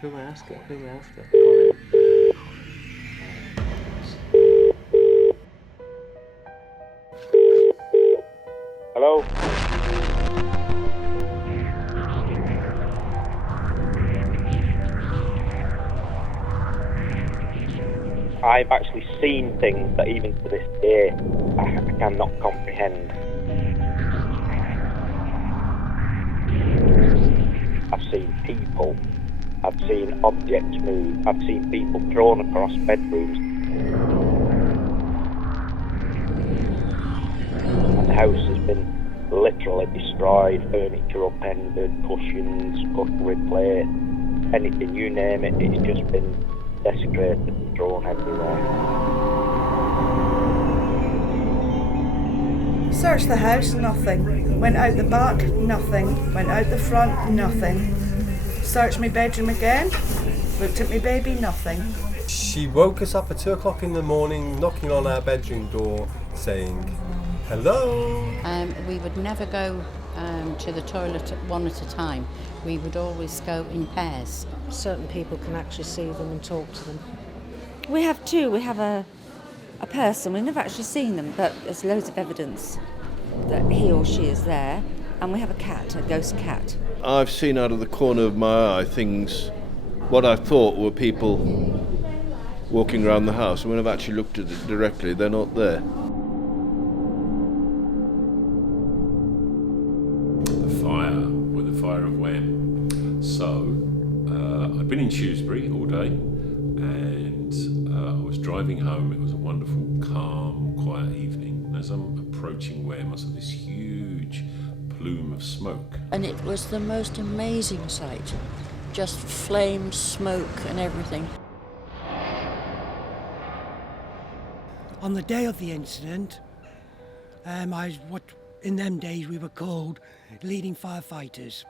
Who am I asking? Who am I after? Go on then. Hello? I've actually seen things that even to this day I cannot comprehend. I've seen people, I've seen objects move, I've seen people thrown across bedrooms. And the house has been literally destroyed, furniture upended, cushions, cutlery, plate, anything, you name it, it's just been desecrated and thrown everywhere. Searched the house, nothing. Went out the back, nothing. Went out the front, nothing. Searched my bedroom again, looked at my baby, nothing. She woke us up at 2 o'clock in the morning, knocking on our bedroom door, saying, hello. We would never go to the toilet one at a time. We would always go in pairs. Certain people can actually see them and talk to them. We have two. We have a person. We've never actually seen them, but there's loads of evidence that he or she is there. And we have a cat, a ghost cat. I've seen out of the corner of my eye things, what I thought were people walking around the house. And when I've actually looked at it directly, they're not there. The fire of Wem. So, I'd been in Shrewsbury all day, and I was driving home. It was a wonderful, calm, quiet evening. And as I'm approaching Wem, I saw this huge plume of smoke. And it was the most amazing sight. Just flames, smoke and everything. On the day of the incident, what in them days we were called leading firefighters.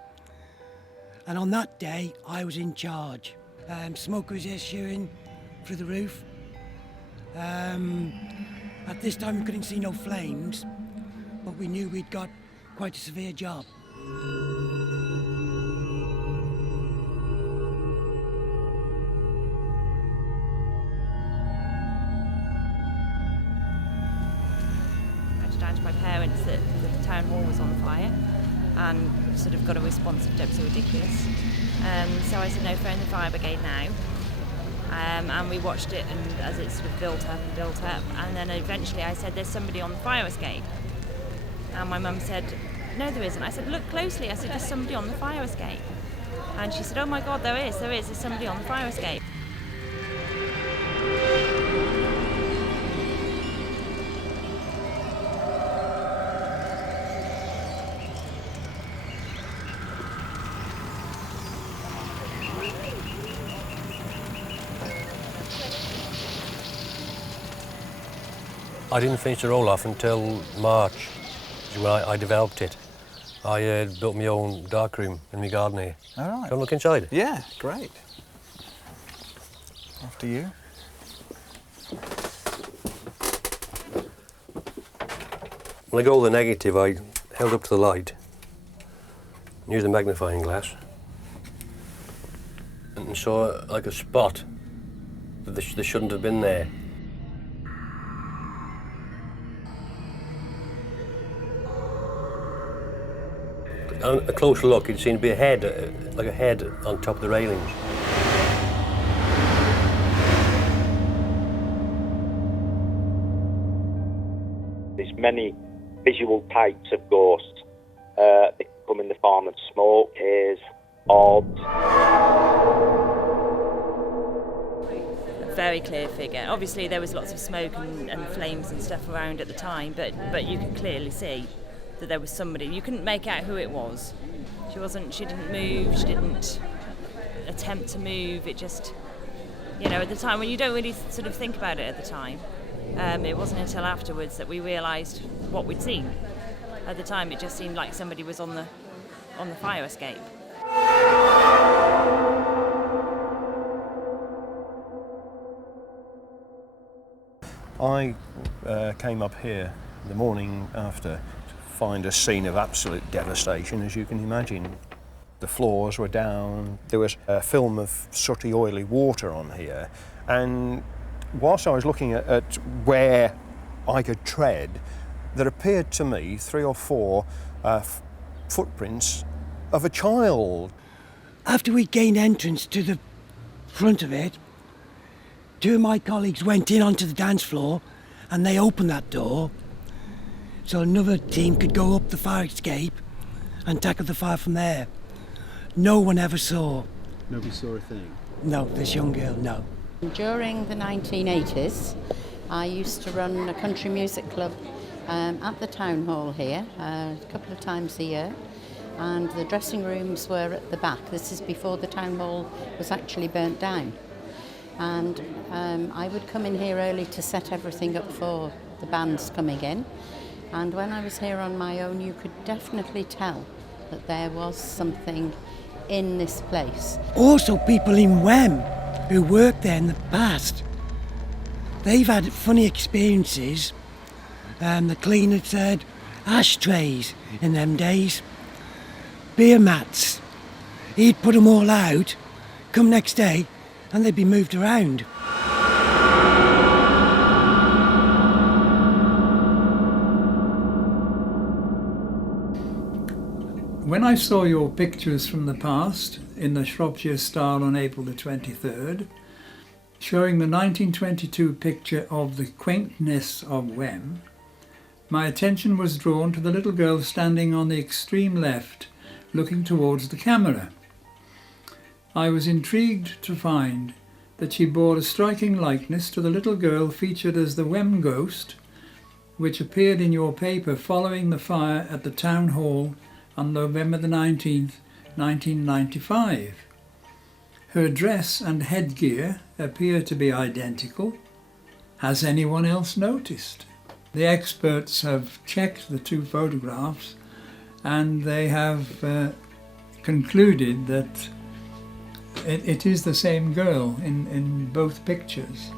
And on that day, I was in charge. Smoke was issuing through the roof. At this time, we couldn't see no flames, but we knew we'd got quite a severe job. Down to my parents that the town hall was on fire, and sort of got a response that was so ridiculous. So I said, no, phone the fire brigade now. And we watched it, and as it sort of built up, and then eventually I said, there's somebody on the fire escape. And my mum said, no, there isn't. I said, look closely. I said, there's somebody on the fire escape. And she said, oh my God, there's somebody on the fire escape. I didn't finish the roll-off until March, when I developed it. I built my own darkroom in my garden here. All right. Come look inside. Yeah, great. After you. When I got all the negative, I held up to the light, used a magnifying glass, and saw like a spot that they shouldn't have been there. On a closer look, it seemed to be a head, like a head on top of the railings. There's many visual types of ghosts. They come in the form of smoke, haze, orbs. Very clear figure. Obviously there was lots of smoke and flames and stuff around at the time, but you could clearly see that there was somebody. You couldn't make out who it was. She didn't move, she didn't attempt to move. It just, at the time, when you don't really sort of think about it at the time, it wasn't until afterwards that we realised what we'd seen. At the time, it just seemed like somebody was on the fire escape. I came up here the morning after to find a scene of absolute devastation, as you can imagine. The floors were down. There was a film of sooty, oily water on here. And whilst I was looking at where I could tread, there appeared to me 3 or 4 footprints of a child. After we gained entrance to the front of it, 2 of my colleagues went in onto the dance floor and they opened that door so another team could go up the fire escape and tackle the fire from there. No one ever saw. Nobody saw a thing? No, this young girl, no. During the 1980s, I used to run a country music club at the town hall here a couple of times a year, and the dressing rooms were at the back. This is before the town hall was actually burnt down. And I would come in here early to set everything up for the bands coming in. And when I was here on my own, you could definitely tell that there was something in this place. Also, people in Wem who worked there in the past, they've had funny experiences. The cleaner said ashtrays in them days, beer mats. He'd put them all out, come next day, and they'd be moved around. When I saw your pictures from the past in the Shropshire Star on April the 23rd, showing the 1922 picture of the quaintness of Wem, my attention was drawn to the little girl standing on the extreme left, looking towards the camera. I was intrigued to find that she bore a striking likeness to the little girl featured as the Wem ghost, which appeared in your paper following the fire at the town hall on November the 19th, 1995. Her dress and headgear appear to be identical. Has anyone else noticed? The experts have checked the 2 photographs and they have concluded that it is the same girl in both pictures.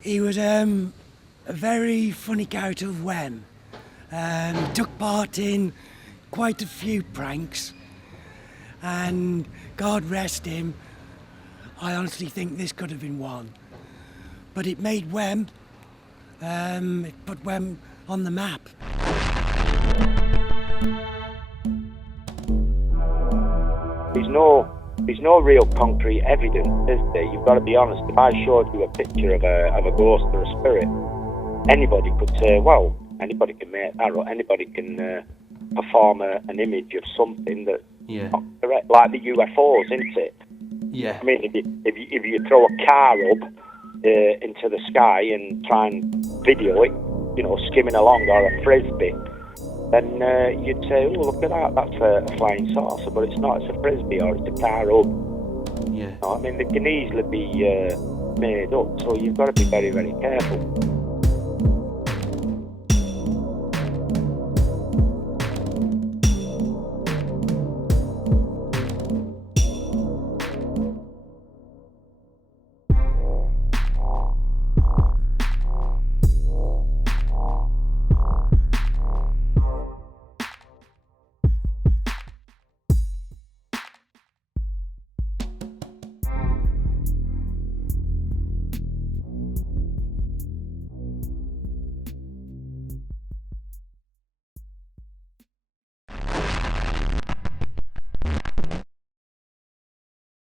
He was a very funny character of Wem. He took part in quite a few pranks, and God rest him, I honestly think this could have been one. But it made Wem, it put Wem on the map. There's no real concrete evidence, is there? You've got to be honest. If I showed you a picture of a ghost or a spirit, anybody could say, well, anybody can make that, or anybody can perform an image of something that's not correct, like the UFOs, isn't it? Yeah. I mean, if you throw a car up into the sky and try and video it, you know, skimming along, or a frisbee, then you'd say, oh, look at that, that's a flying saucer, but it's not, it's a frisbee or it's a car up. Yeah. I mean, they can easily be made up, so you've got to be very, very careful.